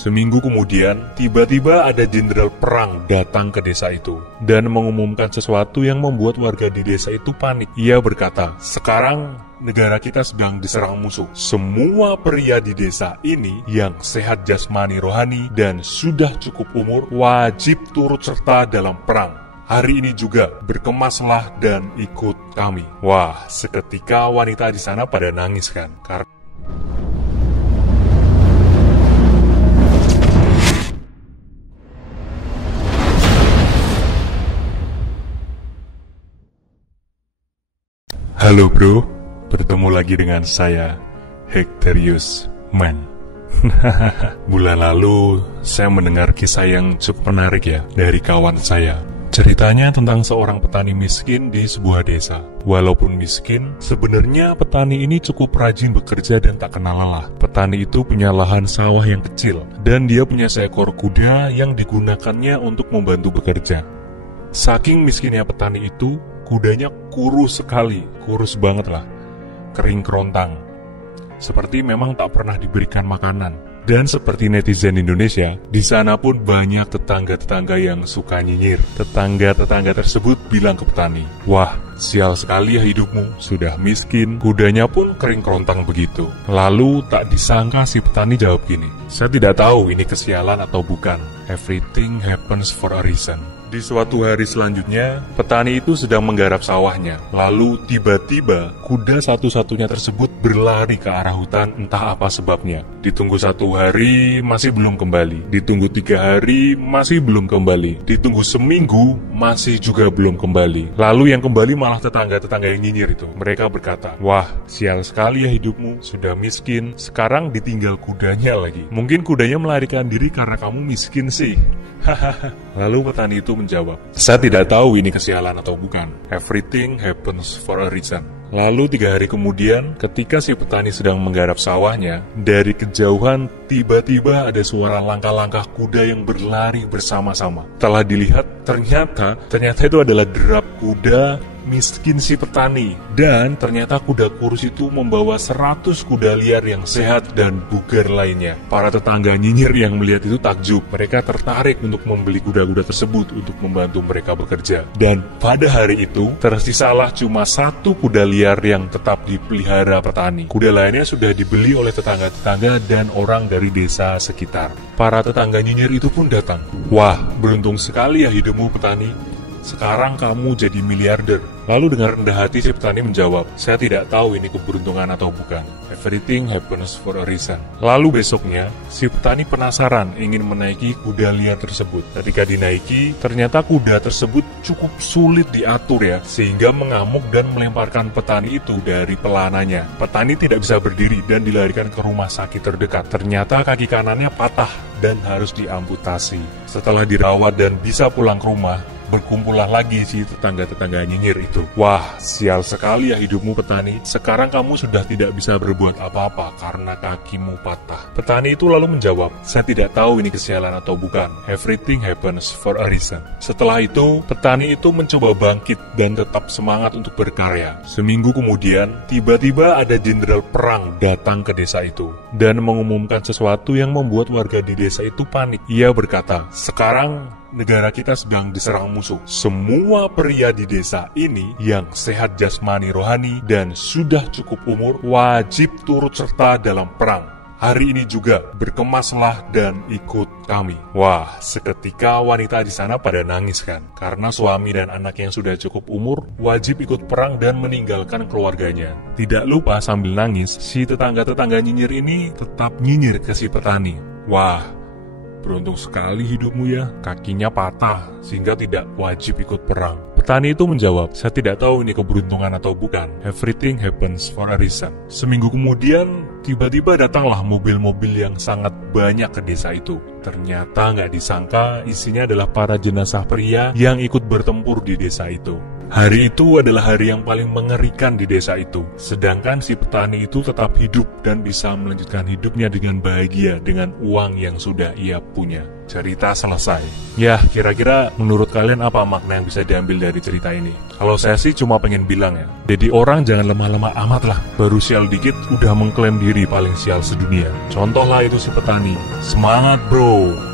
Seminggu kemudian, tiba-tiba ada jenderal perang datang ke desa itu dan mengumumkan sesuatu yang membuat warga di desa itu panik. Ia berkata, "Sekarang negara kita sedang diserang musuh. Semua pria di desa ini yang sehat jasmani rohani dan sudah cukup umur wajib turut serta dalam perang. Hari ini juga berkemaslah dan ikut kami." Wah, seketika wanita di sana pada nangis kan? Halo bro, bertemu lagi dengan saya, Hectorius Man. Bulan lalu, saya mendengar kisah yang cukup menarik ya, dari kawan saya. Ceritanya tentang seorang petani miskin di sebuah desa. Walaupun miskin, sebenarnya petani ini cukup rajin bekerja dan tak kenal lelah. Petani itu punya lahan sawah yang kecil, dan dia punya seekor kuda yang digunakannya untuk membantu bekerja. Saking miskinnya petani itu, kudanya kurus sekali, kurus banget lah, kering kerontang. Seperti memang tak pernah diberikan makanan. Dan seperti netizen Indonesia, di sana pun banyak tetangga-tetangga yang suka nyinyir. Tetangga-tetangga tersebut bilang ke petani, "Wah, sial sekali ya hidupmu, sudah miskin, kudanya pun kering kerontang begitu." Lalu tak disangka si petani jawab gini, "Saya tidak tahu ini kesialan atau bukan. Everything happens for a reason." Di suatu hari selanjutnya, petani itu sedang menggarap sawahnya. Lalu tiba-tiba kuda satu-satunya tersebut berlari ke arah hutan, entah apa sebabnya. Ditunggu 1 hari, masih belum kembali. Ditunggu 3 hari, masih belum kembali. Ditunggu seminggu, masih juga belum kembali. Lalu yang kembali malah tetangga-tetangga yang nyinyir itu. Mereka berkata, "Wah, sial sekali ya hidupmu, sudah miskin, sekarang ditinggal kudanya lagi. Mungkin kudanya melarikan diri karena kamu miskin sih." Lalu petani itu menjawab, "Saya tidak tahu ini kesialan atau bukan. Everything happens for a reason." Lalu 3 hari kemudian, ketika si petani sedang menggarap sawahnya, dari kejauhan tiba-tiba ada suara langkah-langkah kuda yang berlari bersama-sama. Setelah dilihat, ternyata itu adalah derap kuda miskin si petani. Dan ternyata kuda kurus itu membawa 100 kuda liar yang sehat dan bugar lainnya. Para tetangga nyinyir yang melihat itu takjub. Mereka tertarik untuk membeli kuda-kuda tersebut untuk membantu mereka bekerja. Dan pada hari itu, tersisalah cuma 1 kuda liar yang tetap dipelihara petani. Kuda lainnya sudah dibeli oleh tetangga-tetangga dan orang dari desa sekitar. Para tetangga nyinyir itu pun datang. "Wah, beruntung sekali ya hidupmu petani. Sekarang kamu jadi miliarder." Lalu dengan rendah hati si petani menjawab, "Saya tidak tahu ini keberuntungan atau bukan. Everything happens for a reason." Lalu besoknya, si petani penasaran ingin menaiki kuda liar tersebut. Ketika dinaiki, ternyata kuda tersebut cukup sulit diatur ya, sehingga mengamuk dan melemparkan petani itu dari pelananya. Petani tidak bisa berdiri dan dilarikan ke rumah sakit terdekat. Ternyata kaki kanannya patah dan harus diamputasi. Setelah dirawat dan bisa pulang ke rumah, berkumpullah lagi si tetangga-tetangga nyinyir itu. "Wah, sial sekali ya hidupmu petani. Sekarang kamu sudah tidak bisa berbuat apa-apa karena kakimu patah." Petani itu lalu menjawab, "Saya tidak tahu ini kesialan atau bukan. Everything happens for a reason." Setelah itu, petani itu mencoba bangkit dan tetap semangat untuk berkarya. Seminggu kemudian, tiba-tiba ada jenderal perang datang ke desa itu dan mengumumkan sesuatu yang membuat warga di desa itu panik. Ia berkata, "Sekarang negara kita sedang diserang musuh. Semua pria di desa ini yang sehat jasmani rohani dan sudah cukup umur wajib turut serta dalam perang. Hari ini juga berkemaslah dan ikut kami." Wah, seketika wanita di sana pada nangis kan, karena suami dan anak yang sudah cukup umur wajib ikut perang dan meninggalkan keluarganya. Tidak lupa sambil nangis, si tetangga-tetangga nyinyir ini tetap nyinyir ke si petani. "Wah, beruntung sekali hidupmu ya, kakinya patah sehingga tidak wajib ikut perang." Petani itu menjawab, "Saya tidak tahu ini keberuntungan atau bukan. Everything happens for a reason." Seminggu kemudian, tiba-tiba datanglah mobil-mobil yang sangat banyak ke desa itu. Ternyata nggak disangka isinya adalah para jenazah pria yang ikut bertempur di desa itu. Hari itu adalah hari yang paling mengerikan di desa itu. Sedangkan si petani itu tetap hidup dan bisa melanjutkan hidupnya dengan bahagia dengan uang yang sudah ia punya. Cerita selesai. Ya, kira-kira menurut kalian apa makna yang bisa diambil dari cerita ini? Kalau saya sih cuma pengen bilang ya, jadi orang jangan lemah-lemah amat lah. Baru sial dikit udah mengklaim diri paling sial sedunia. Contoh lah itu si petani. Semangat bro!